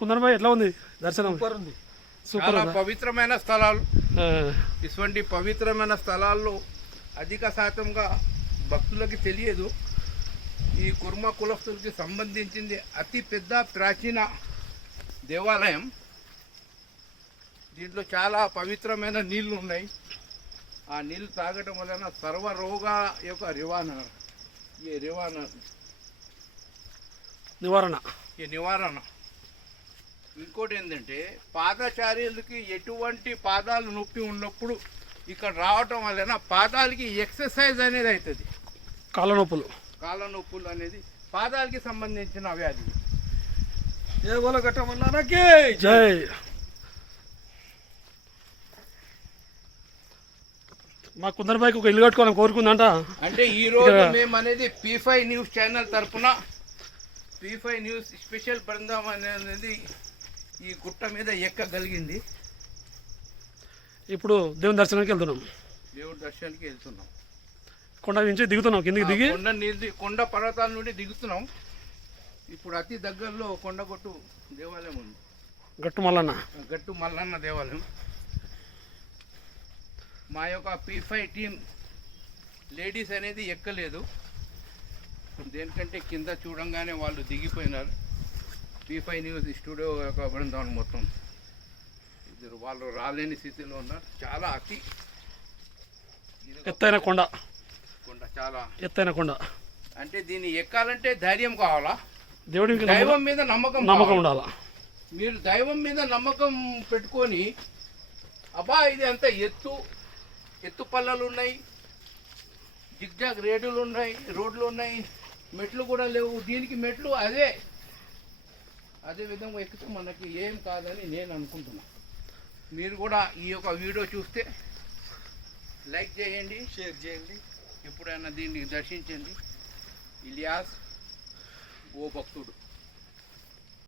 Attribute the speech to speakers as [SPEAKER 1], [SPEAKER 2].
[SPEAKER 1] కుందనబాయ్ ఎట్లా ఉంది దర్శనం?
[SPEAKER 2] సూపర్ ఉంది.
[SPEAKER 3] చాలా? పవిత్రమైన స్థలాలు. ఇటువంటి పవిత్రమైన స్థలాల్లో అధిక శాతంగా భక్తులకి తెలియదు. ఈ కుర్మ కులస్తులకి సంబంధించింది అతి పెద్ద ప్రాచీన దేవాలయం. దీంట్లో చాలా పవిత్రమైన నీళ్ళు ఉన్నాయి. ఆ నీళ్ళు తాగటం వలన సర్వ రోగ యొక్క నివారణ ఈ నివారణ.
[SPEAKER 1] నివారణ.
[SPEAKER 3] ఈ నివారణ. ఇంకోటి ఏంటంటే పాదచార్యులకి ఎటువంటి పాదాలు నొప్పి ఉన్నప్పుడు ఇక్కడ రావటం వలన పాదాలకి ఎక్సర్సైజ్ అనేది అవుతుంది
[SPEAKER 1] కాళ్ళ నొప్పులు
[SPEAKER 3] కాళ్ళ నొప్పులు అనేది పాదాలకి సంబంధించిన వ్యాధి.
[SPEAKER 2] ఏ గోల కట్టమన్నారకి
[SPEAKER 1] జై. మా కుందనబాయికి ఒక ఇల్లు కట్టుకోవాలని కోరుకుందంట.
[SPEAKER 3] అంటే ఈ రోజు మేము అనేది పీ ఫైవ్ న్యూస్ ఛానల్ తరపున పీ ఫైవ్ న్యూస్ స్పెషల్ బృందం అనేది ఈ గుట్ట మీద ఎక్కగలిగింది?
[SPEAKER 1] ఇప్పుడు దేవుని దర్శనానికి వెళ్తున్నాం.
[SPEAKER 3] దేవుడి దర్శనానికి వెళ్తున్నాం.
[SPEAKER 1] కొండ నుంచి దిగుతున్నాం. కిందికి దిగి?
[SPEAKER 3] కొండ నీళ్ళు కొండ పర్వతాల నుండి దిగుతున్నాం. ఇప్పుడు అతి దగ్గరలో కొండగొట్టు దేవాలయం ఉంది.
[SPEAKER 1] గట్టు మల్లన్న.
[SPEAKER 3] గట్టు మల్లన్న దేవాలయం. మా యొక్క పీ ఫైవ్ టీం లేడీస్ అనేది ఎక్కలేదు. దేనికంటే కింద చూడంగానే వాళ్ళు దిగిపోయినారు. పీ ఫైవ్ న్యూస్ స్టూడియో యొక్క బృందం మొత్తం. ఇద్దరు వాళ్ళు రాలేని స్థితిలో ఉన్నారు. చాలా అతి
[SPEAKER 1] ఎత్తైన కొండ.
[SPEAKER 3] కొండ చాలా.
[SPEAKER 1] ఎత్తైన కొండ.
[SPEAKER 3] అంటే దీన్ని ఎక్కాలంటే ధైర్యం కావాలా?
[SPEAKER 1] దేవుడికి
[SPEAKER 3] దైవం మీద నమ్మకం
[SPEAKER 1] నమ్మకం? ఉండాలా?
[SPEAKER 3] మీరు దైవం మీద నమ్మకం పెట్టుకొని అబ్బా ఇది అంత ఎత్తు ఎత్తు పల్లలు ఉన్నాయి జిగ్జాగ్ రేటులు ఉన్నాయి రోడ్లు ఉన్నాయి మెట్లు కూడా లేవు. దీనికి మెట్లు అదే. అదే విధంగా ఎక్కితే మనకి ఏం కాదని నేను అనుకుంటున్నా. మీరు కూడా ఈ యొక్క వీడియో చూస్తే లైక్ చేయండి.
[SPEAKER 2] షేర్ చేయండి.
[SPEAKER 3] ఎప్పుడైనా దీన్ని దర్శించండి. ఇలియాస్ ఓ భక్తుడు.